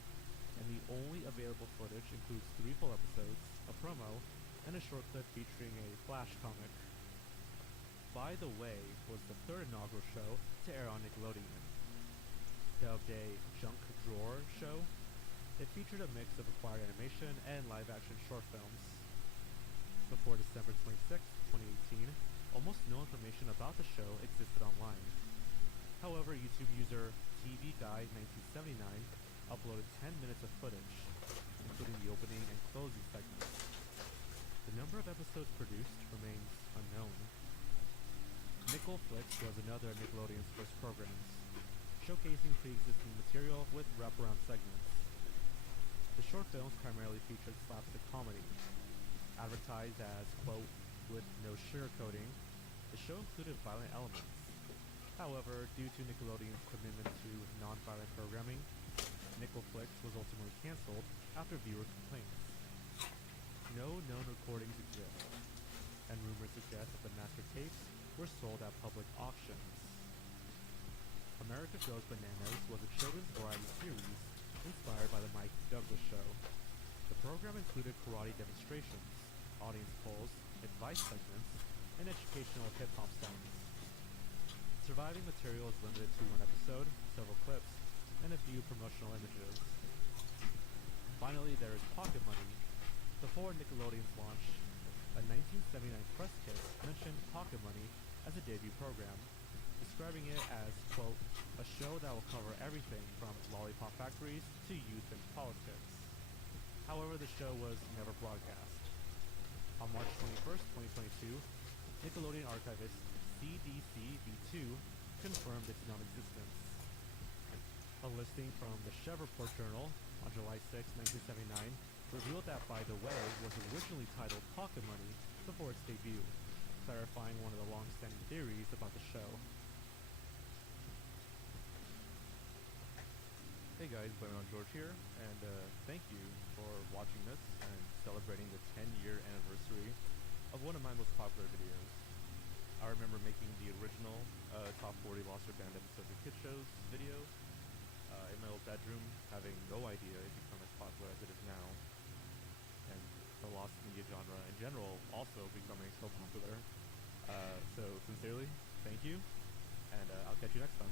and the only available footage includes 3 full episodes, a promo, and a short clip featuring a Flash comic. By the Way was the 3rd inaugural show to air on Nickelodeon. Dubbed a junk drawer show, it featured a mix of acquired animation and live-action short films. Before December 26, 2018, almost no information about the show existed online. However, YouTube user TV Guide 1979 uploaded 10 minutes of footage, including the opening and closing segments. The number of episodes produced remains unknown. Nickel Flicks was another of Nickelodeon's first programs, showcasing pre-existing material with wraparound segments. The short films primarily featured slapstick comedy. Advertised as, quote, with no sugarcoating, the show included violent elements. However, due to Nickelodeon's commitment to non-violent programming, Nickel Flicks was ultimately cancelled after viewer complaints. No known recordings exist, and rumors suggest that the master tapes were sold at public auctions. America Goes Bananas was a children's variety series inspired by the Mike Douglas Show. The program included karate demonstrations, audience polls, advice segments, and educational hip-hop songs. Surviving material is limited to one episode, several clips, and a few promotional images. Finally, there is Pocket Money. Before Nickelodeon's launch, a 1979 press kit mentioned Pocket Money as a debut program, describing it as, quote, a show that will cover everything from lollipop factories to youth and politics. However, the show was never broadcast. On March 21st, 2022, Nickelodeon archivist CDC-V2 confirmed its non-existence. A listing from the Chevreport Journal on July 6, 1979 revealed that By the Way was originally titled Pocket Money before its debut, clarifying one of the long-standing theories about the show. Hey guys, Blameon George here, and thank you for watching this and celebrating the 10-year anniversary of one of my most popular videos. I remember making the original Top 40 Lost or Banned Episodes of Kid Shows video in my old bedroom, having no idea it would become as popular as it is now, and the lost media genre in general also becoming so popular. So sincerely, thank you, and I'll catch you next time.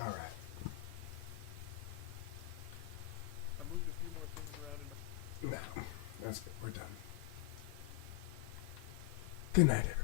All right. I moved a few more things around in my... No, that's good. We're done. Good night, everybody.